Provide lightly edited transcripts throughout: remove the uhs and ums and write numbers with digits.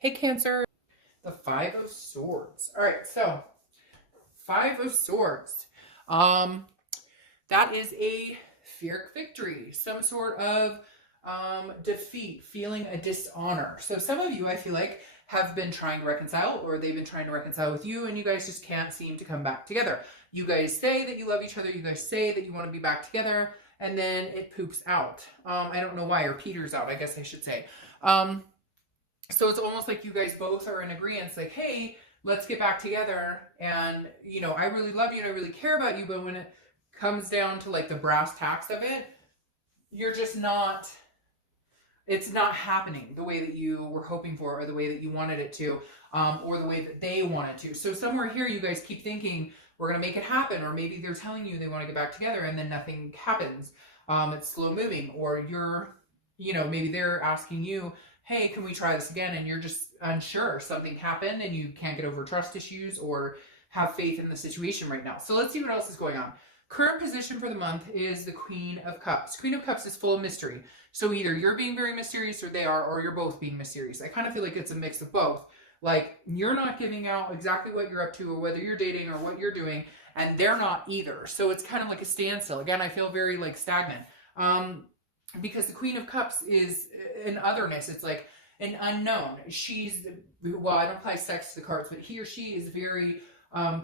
Hey, Cancer. The Five of Swords. All right, so Five of Swords. Um, that is a Pyrrhic victory, some sort of defeat, feeling a dishonor. So some of you, I feel like, have been trying to reconcile, or they've been trying to reconcile with you, and you guys just can't seem to come back together. You guys say that you love each other, you guys say that you want to be back together, and then it poops out. I don't know why, or peters out, I guess I should say. So it's almost like you guys both are in agreement, like, hey, let's get back together. And, I really love you and I really care about you. But when it comes down to like the brass tacks of it, you're just not, it's not happening the way that you were hoping for, or the way that you wanted it to, or the way that they wanted to. So somewhere here, you guys keep thinking, we're going to make it happen. Or maybe they're telling you they want to get back together and then nothing happens. It's slow moving, or maybe they're asking you, hey, can we try this again? And you're just unsure. Something happened and you can't get over trust issues or have faith in the situation right now. So let's see what else is going on. Current position for the month is the Queen of Cups. Queen of Cups is full of mystery. So either you're being very mysterious or they are, or you're both being mysterious. I kind of feel like it's a mix of both. Like, you're not giving out exactly what you're up to or whether you're dating or what you're doing, and they're not either. So it's kind of like a standstill. Again, I feel very like stagnant. Because the Queen of Cups is an otherness. It's like an unknown. Well, I don't apply sex to the cards, but he or she is very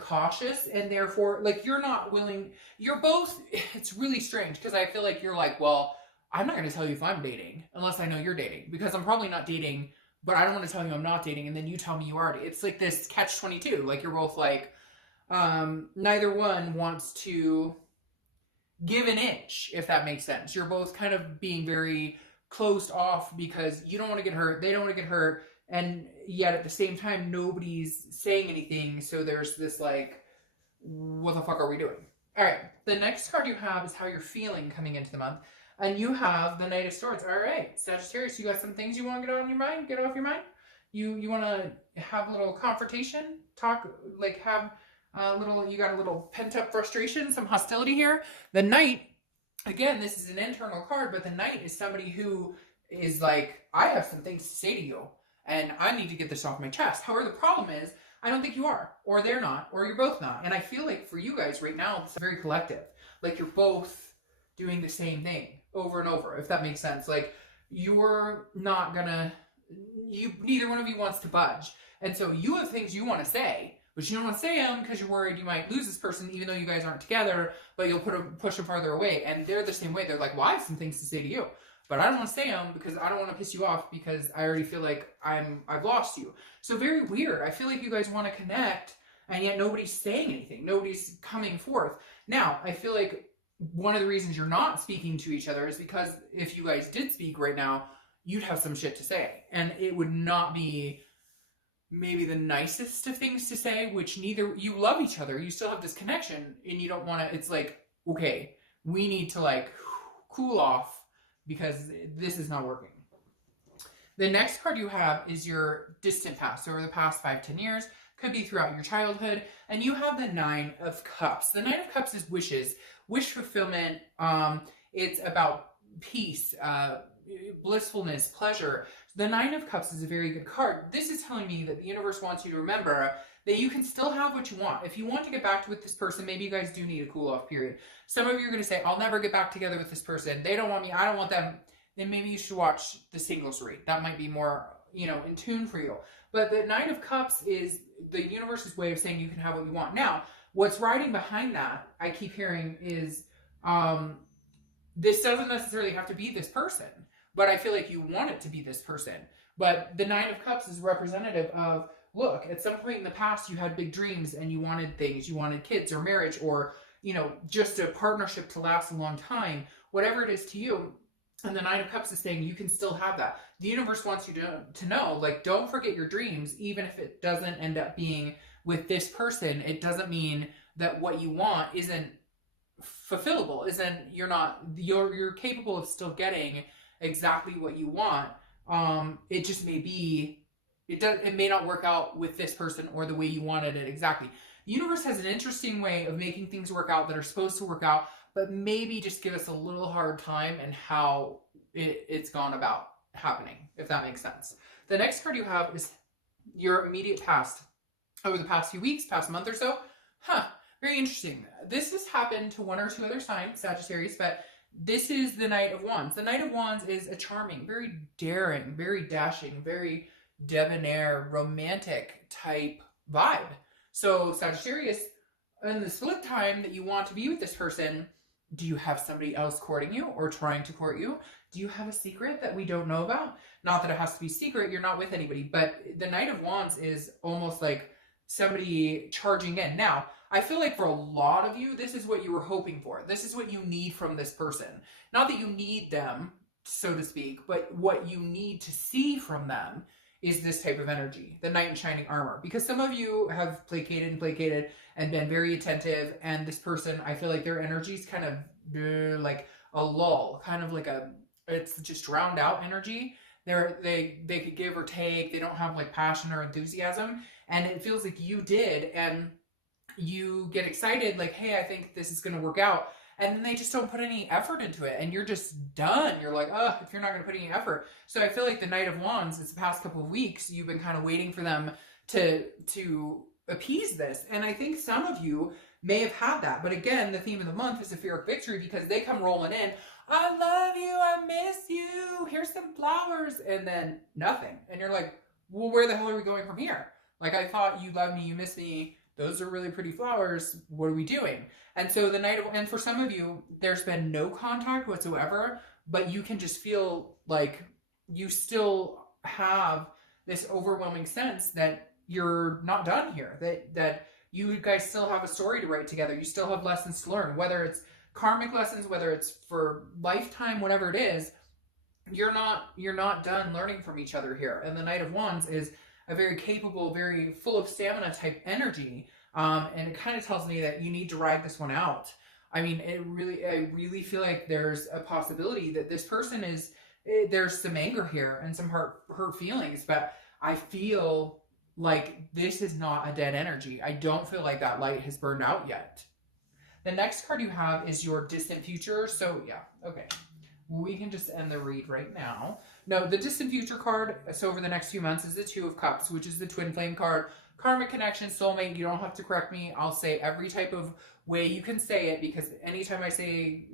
cautious, and therefore, like, you're not willing, you're both, it's really strange, because I feel like you're like, well, I'm not going to tell you if I'm dating, unless I know you're dating, because I'm probably not dating, but I don't want to tell you I'm not dating, and then you tell me you are. It's like this catch-22, like, you're both like, neither one wants to give an inch, if that makes sense. You're both kind of being very closed off because you don't want to get hurt, they don't want to get hurt, and yet at the same time nobody's saying anything. So there's this like, what the fuck are we doing? All right, the next card you have is how you're feeling coming into the month, and you have the Knight of Swords. All right, Sagittarius, you got some things you want to get on your mind, get off your mind. You want to have a little confrontation, talk, like have you got a little pent-up frustration, some hostility here. The Knight, again, this is an internal card, but the Knight is somebody who is like, I have some things to say to you, and I need to get this off my chest. However, the problem is, I don't think you are, or they're not, or you're both not. And I feel like for you guys right now, it's very collective. Like, you're both doing the same thing over and over, if that makes sense. Like, you're not gonna, neither one of you wants to budge. And so you have things you want to say, but you don't want to say them because you're worried you might lose this person, even though you guys aren't together, but you'll push them farther away. And they're the same way. They're like, well, I have some things to say to you, but I don't want to say them because I don't want to piss you off, because I already feel like I've lost you. So very weird. I feel like you guys want to connect, and yet nobody's saying anything. Nobody's coming forth. Now, I feel like one of the reasons you're not speaking to each other is because if you guys did speak right now, you'd have some shit to say. And it would not be maybe the nicest of things to say, which neither, you love each other, you still have this connection, and you don't want to, it's like, okay, we need to like cool off because this is not working. The next card you have is your distant past, so over the past 5-10 years, could be throughout your childhood, and you have the Nine of Cups. The Nine of Cups is wishes, wish fulfillment. It's about peace, blissfulness, pleasure. The Nine of Cups is a very good card. This is telling me that the universe wants you to remember that you can still have what you want. If you want to get back with this person, maybe you guys do need a cool off period. Some of you are going to say, I'll never get back together with this person. They don't want me. I don't want them. Then maybe you should watch the singles read. That might be more, in tune for you. But the Nine of Cups is the universe's way of saying you can have what you want. Now, what's riding behind that, I keep hearing, is this doesn't necessarily have to be this person, but I feel like you want it to be this person. But the Nine of Cups is representative of, look, at some point in the past, you had big dreams and you wanted things. You wanted kids or marriage or, just a partnership to last a long time, whatever it is to you. And the Nine of Cups is saying you can still have that. The universe wants you to know, like, don't forget your dreams, even if it doesn't end up being with this person. It doesn't mean that what you want isn't fulfillable, you're capable of still getting exactly what you want. It just may be, it may not work out with this person or the way you wanted it exactly. The universe has an interesting way of making things work out that are supposed to work out, but maybe just give us a little hard time in how it's gone about happening, if that makes sense. The next card you have is your immediate past over the past few weeks, past month or so. Very interesting. This has happened to one or two other signs, Sagittarius, but this is the Knight of Wands. The Knight of Wands is a charming, very daring, very dashing, very debonair, romantic type vibe. So Sagittarius, in the split time that you want to be with this person, do you have somebody else courting you or trying to court you? Do you have a secret that we don't know about? Not that it has to be secret, you're not with anybody, but the Knight of Wands is almost like somebody charging in. Now, I feel like for a lot of you, this is what you were hoping for. This is what you need from this person. Not that you need them, so to speak, but what you need to see from them is this type of energy, the knight in shining armor. Because some of you have placated and been very attentive, and this person, I feel like their energy is kind of like a lull, kind of like it's just drowned out energy. They could give or take. They don't have like passion or enthusiasm, and it feels like you did, and you get excited like, hey, I think this is going to work out, and then they just don't put any effort into it, and you're just done. You're like, oh, if you're not going to put any effort. So I feel like the Knight of Wands, it's the past couple of weeks, you've been kind of waiting for them to appease this, and I think some of you may have had that. But again, the theme of the month is a fear of victory, because they come rolling in, I love you, I miss you, here's some flowers, and then nothing. And you're like, well, where the hell are we going from here? Like, I thought you loved me, you miss me, those are really pretty flowers, what are we doing? And so and for some of you, there's been no contact whatsoever, but you can just feel like you still have this overwhelming sense that you're not done here, that you guys still have a story to write together, you still have lessons to learn, whether it's karmic lessons, whether it's for lifetime, whatever it is, you're not done learning from each other here. And the Knight of Wands is a very capable, very full of stamina type energy. And it kind of tells me that you need to ride this one out. I mean, I really feel like there's a possibility that this person there's some anger here and some hurt feelings, but I feel like this is not a dead energy. I don't feel like that light has burned out yet. The next card you have is your distant future. So yeah, okay. We can just end the read right now. No, the distant future card, so over the next few months, is the Two of Cups, which is the twin flame card. Karmic connection, soulmate, you don't have to correct me. I'll say every type of way you can say it, because anytime I say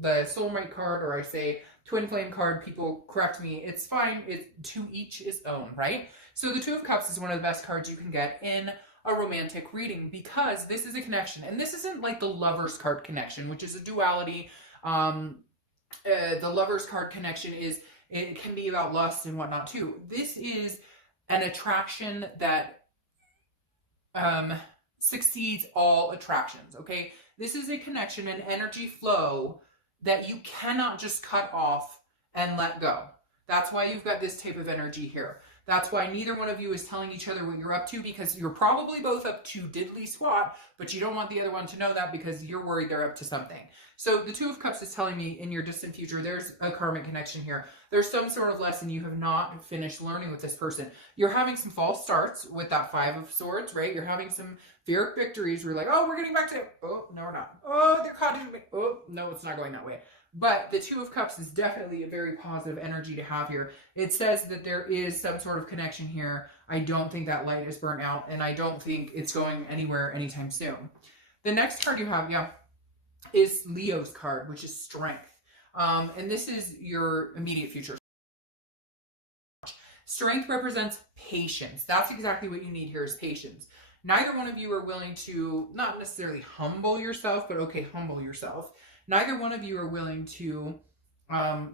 the soulmate card or I say twin flame card, people correct me. It's fine. To each his own, right? So the Two of Cups is one of the best cards you can get in a romantic reading, because this is a connection. And this isn't like the Lover's card connection, which is a duality. The Lover's card connection it can be about lust and whatnot too. This is an attraction that succeeds all attractions, okay? This is a connection, an energy flow that you cannot just cut off and let go. That's why you've got this type of energy here. That's why neither one of you is telling each other what you're up to, because you're probably both up to diddly squat, but you don't want the other one to know that because you're worried they're up to something. So the Two of Cups is telling me in your distant future, there's a karmic connection here. There's some sort of lesson you have not finished learning with this person. You're having some false starts with that Five of Swords, right? You're having some Pyrrhic victories where you're like, oh, we're getting back to it. Oh, no, we're not. Oh, they're caught in me. Oh, no, it's not going that way. But the Two of Cups is definitely a very positive energy to have here. It says that there is some sort of connection here. I don't think that light is burnt out, and I don't think it's going anywhere anytime soon. The next card you have, is Leo's card, which is Strength. And this is your immediate future. Strength represents patience. That's exactly what you need here, is patience. Neither one of you are willing to, not necessarily humble yourself, but okay, humble yourself. Neither one of you are willing to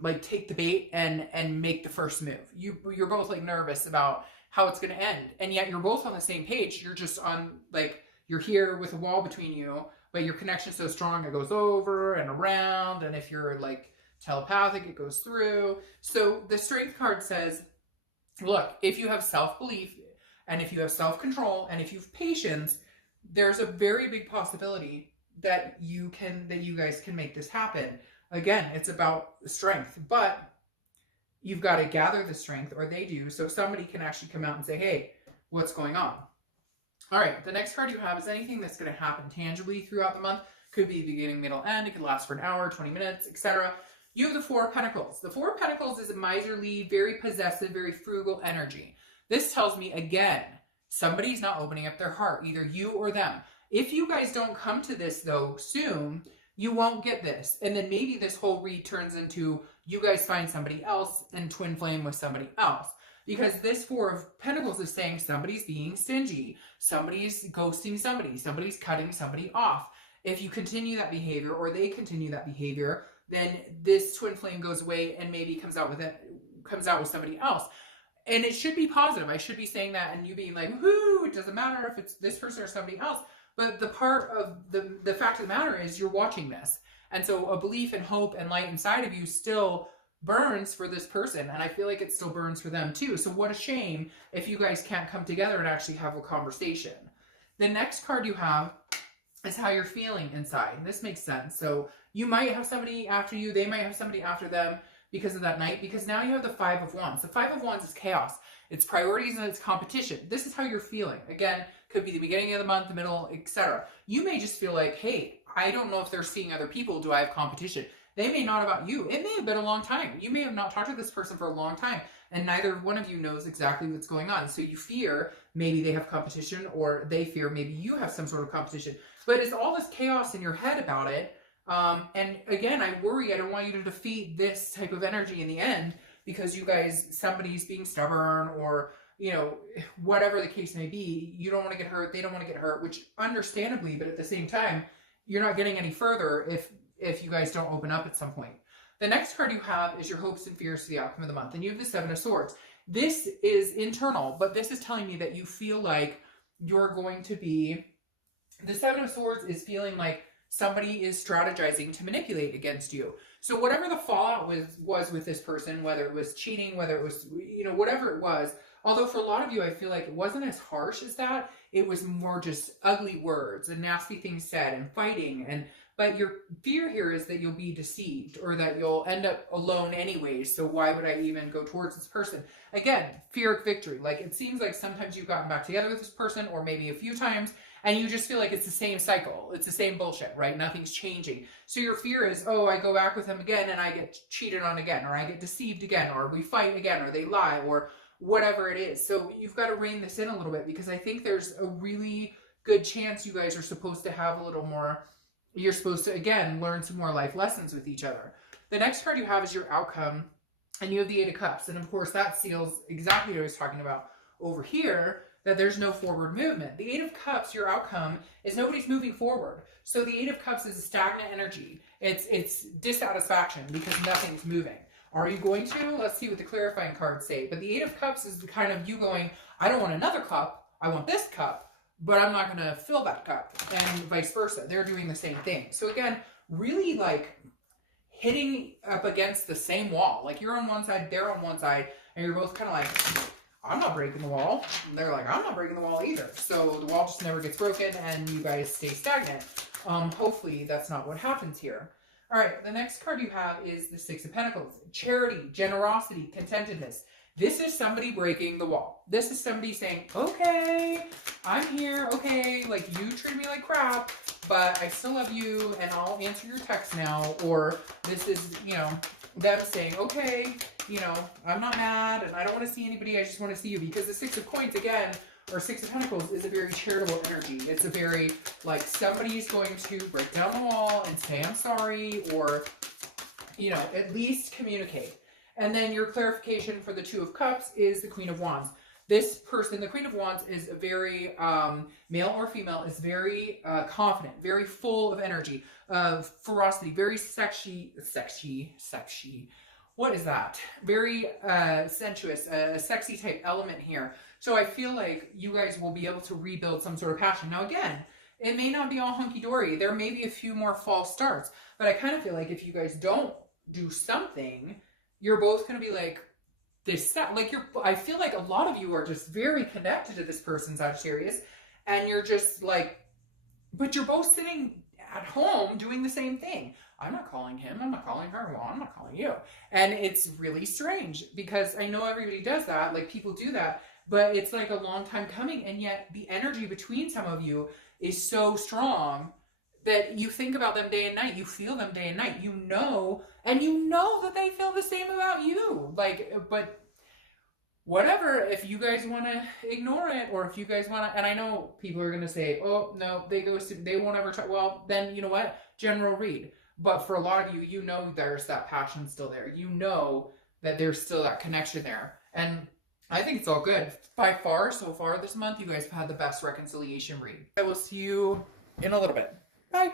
like take the bait and make the first move. You're both like nervous about how it's going to end, and yet you're both on the same page. You're just on, like, you're here with a wall between you, but your connection's so strong it goes over and around, and if you're like telepathic, it goes through. So the Strength card says, look, if you have self-belief and if you have self-control and if you have patience, there's a very big possibility that you guys can make this happen. Again, it's about strength, but you've got to gather the strength, or they do, so somebody can actually come out and say, hey, what's going on? All right, the next card you have is anything that's going to happen tangibly throughout the month. Could be beginning, middle, end. It could last for an hour, 20 minutes, etc. You have the Four of Pentacles. The Four of Pentacles is a miserly, very possessive, very frugal energy. This tells me, again, somebody's not opening up their heart, either you or them. If you guys don't come to this, though, soon, you won't get this. And then maybe this whole read turns into you guys find somebody else and twin flame with somebody else. Because this Four of Pentacles is saying somebody's being stingy, somebody's ghosting somebody, somebody's cutting somebody off. If you continue that behavior, or they continue that behavior, then this twin flame goes away and maybe comes out with somebody else. And it should be positive. I should be saying that and you being like, whoo, it doesn't matter if it's this person or somebody else. But the part of the fact of the matter is you're watching this. And so a belief and hope and light inside of you still burns for this person. And I feel like it still burns for them too. So what a shame if you guys can't come together and actually have a conversation. The next card you have is how you're feeling inside. This makes sense. So you might have somebody after you. They might have somebody after them because of that night. Because now you have the Five of Wands. The Five of Wands is chaos. It's priorities and it's competition. This is how you're feeling. Again, could be the beginning of the month, the middle, etc. You may just feel like, hey, I don't know if they're seeing other people. Do I have competition? They may not about you. It may have been a long time. You may have not talked to this person for a long time, and neither one of you knows exactly what's going on. So you fear maybe they have competition, or they fear maybe you have some sort of competition. But it's all this chaos in your head about it. And again, I worry. I don't want you to defeat this type of energy in the end because you guys, somebody's being stubborn, or you know, whatever the case may be. You don't want to get hurt. They don't want to get hurt, which understandably, but at the same time, you're not getting any further if you guys don't open up at some point. The next card you have is your hopes and fears for the outcome of the month. And you have the Seven of Swords. This is internal, but this is telling me that you feel like you're going to be... The Seven of Swords is feeling like somebody is strategizing to manipulate against you. So whatever the fallout was with this person, whether it was cheating, whether it was, you know, whatever it was, although for a lot of you, I feel like it wasn't as harsh as that. It was more just ugly words and nasty things said and fighting. But your fear here is that you'll be deceived, or that you'll end up alone anyways. So why would I even go towards this person? Again, fear of victory. Like, it seems like sometimes you've gotten back together with this person, or maybe a few times, and you just feel like it's the same cycle. It's the same bullshit, right? Nothing's changing. So your fear is, oh, I go back with him again and I get cheated on again, or I get deceived again, or we fight again, or they lie, or whatever it is. So you've got to rein this in a little bit, because I think there's a really good chance you guys are supposed to have a little more... You're supposed to, again, learn some more life lessons with each other. The next card you have is your outcome, and you have the Eight of Cups. And of course, that seals exactly what I was talking about over here, that there's no forward movement. The Eight of Cups, your outcome, is nobody's moving forward. So the Eight of Cups is a stagnant energy. It's dissatisfaction because nothing's moving. Are you going to? Let's see what the clarifying cards say. But the Eight of Cups is the kind of you going, I don't want another cup, I want this cup. But I'm not going to fill that cup, and vice versa. They're doing the same thing. So again, really like hitting up against the same wall. Like, you're on one side, they're on one side, and you're both kind of like, I'm not breaking the wall. And they're like, I'm not breaking the wall either. So the wall just never gets broken, and you guys stay stagnant. Hopefully that's not what happens here. All right, the next card you have is the Six of Pentacles. Charity, generosity, contentedness. This is somebody breaking the wall. This is somebody saying, okay, I'm here, okay, like, you treat me like crap, but I still love you, and I'll answer your text now. Or this is, you know, them saying, okay, you know, I'm not mad, and I don't want to see anybody, I just want to see you. Because the Six of Coins, again, or Six of Pentacles, is a very charitable energy. It's a very, like, somebody's going to break down the wall and say, I'm sorry, or, you know, at least communicate. And then your clarification for the Two of Cups is the Queen of Wands. This person, the Queen of Wands, is very, male or female, is very confident, very full of energy, of ferocity, very sexy. What is that? Very sensuous, a sexy type element here. So I feel like you guys will be able to rebuild some sort of passion. Now again, it may not be all hunky-dory. There may be a few more false starts. But I kind of feel like if you guys don't do something... You're both going to be like, I feel like a lot of you are just very connected to this person, Sagittarius, and you're just like, but you're both sitting at home doing the same thing. I'm not calling him, I'm not calling her, well, I'm not calling you. And it's really strange, because I know everybody does that, like, people do that, but it's like a long time coming, and yet the energy between some of you is so strong that you think about them day and night, you feel them day and night, you know, and you know that they feel the same about you. Like, but whatever, if you guys want to ignore it, or if you guys want to, and I know people are going to say, oh, no, they won't ever try. Well, then you know what? General read. But for a lot of you, you know there's that passion still there. You know that there's still that connection there. And I think it's all good. By far, so far this month, you guys have had the best reconciliation read. I will see you in a little bit. Bye.